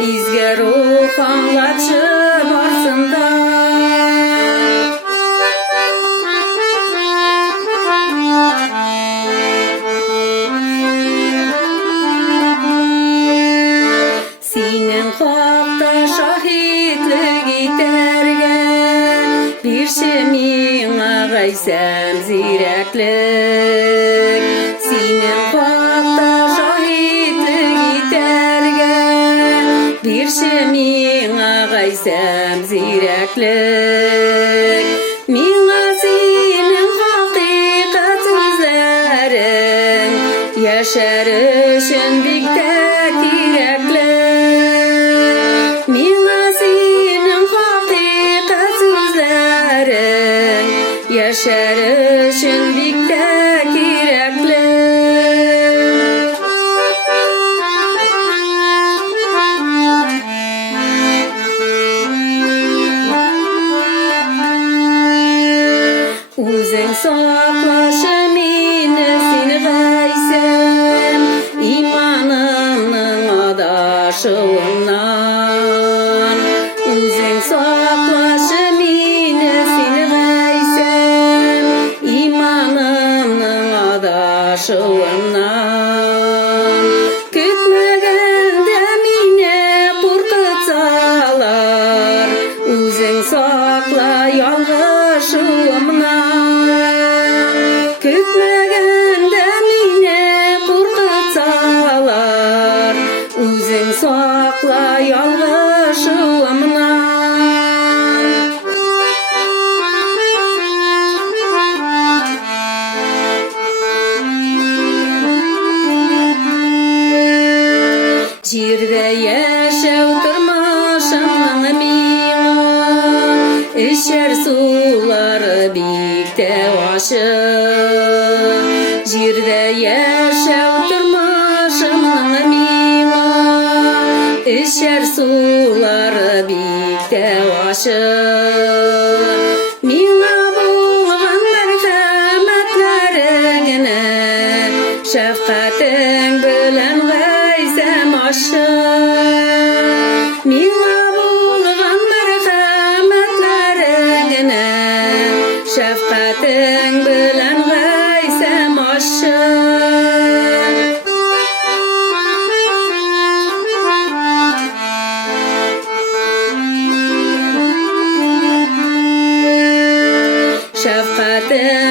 izge ruh anlatçı barsında. Senin hakta şahitlik itergen bir şemin ağaysam ziraklik. Senin hakta şahitlik itergen bir şemin ağaysam ziraklik. Mina senin hakikat sözlerin yaşar üçün bikte kirekli. Mina senin hakikat sözlerin yaşar üçün bikte kirekli. Uzun saklaşı meni seni gaysam imanımның adaşığından. Uzun saklaşı meni seni gaysam imanımның adaşığından. Kütmegende meni korkutsalar uzun sakla yalgışımdan. Kütmegende meni korkutsalar uzun sakla yalgışımdan. Jirde yaşav turmuşumның meni içer suları bikte aşık. Jirde yaşav turmuşumның meni içer suları bikte aşık. Mina bulgan merhametlerini şefkatin bilen gaysam aşık. Mina bulgan merhametlerini şefkatin bilen gaysam aşık. Şefkatin